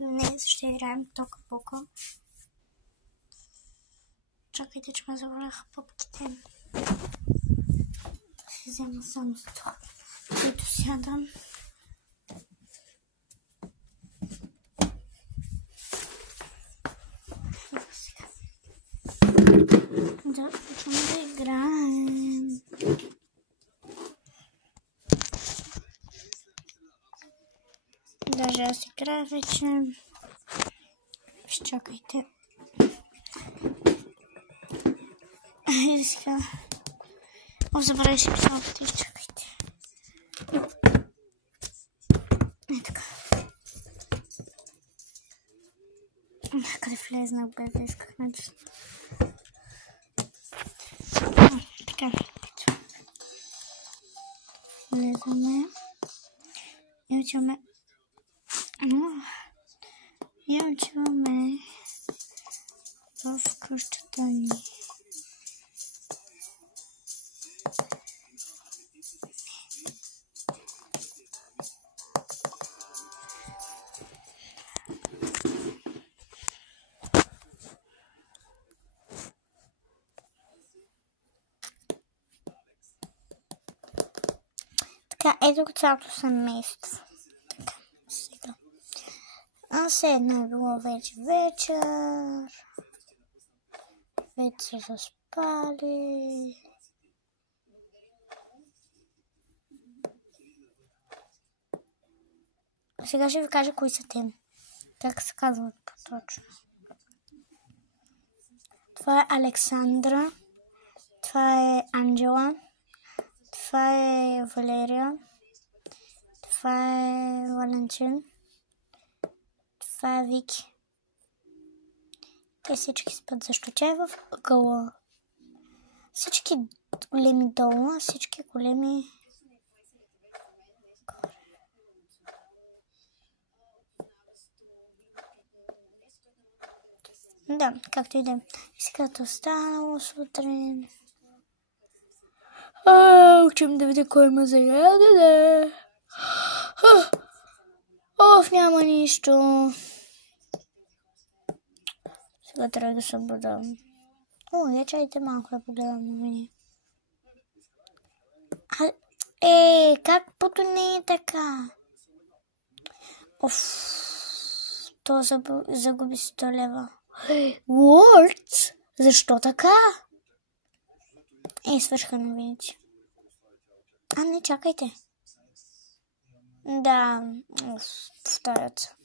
днес ще играем тока-пока. Чакайте, че ме забравяха пъпките. Да си взема само с това, който сядам. Да почваме да играем. Даже аз играя вече. Чакайте. Айде сега. Забравя си писалката, изчакайте. Така. Къде влезнах, бе, исках начин. Така. Влезваме. И отиваме. И отиваме в къщата ни. Така, ето цялото семейство. Така, сега. Все едно е било вече вечер. Вече са заспали. Сега ще ви кажа кои са те. Как се казват по-точно. Това е Александра. Това е Анджела. Това е Валерия. Това е Валентин. Това е Вики. Те всички спят, защо тя е в ъгъла. Всички големи долу, а всички големи горе. Да, както и да е. Сега останало сутрин. Учим да видя кой има за ядене. Няма нищо. Сега трябва да се бъда. Я чайте малко да погледам новини. Как пото не е така? То загуби 100 лева. What? Защо така? Свършиха новините. Не, чакайте. Да, повтарят.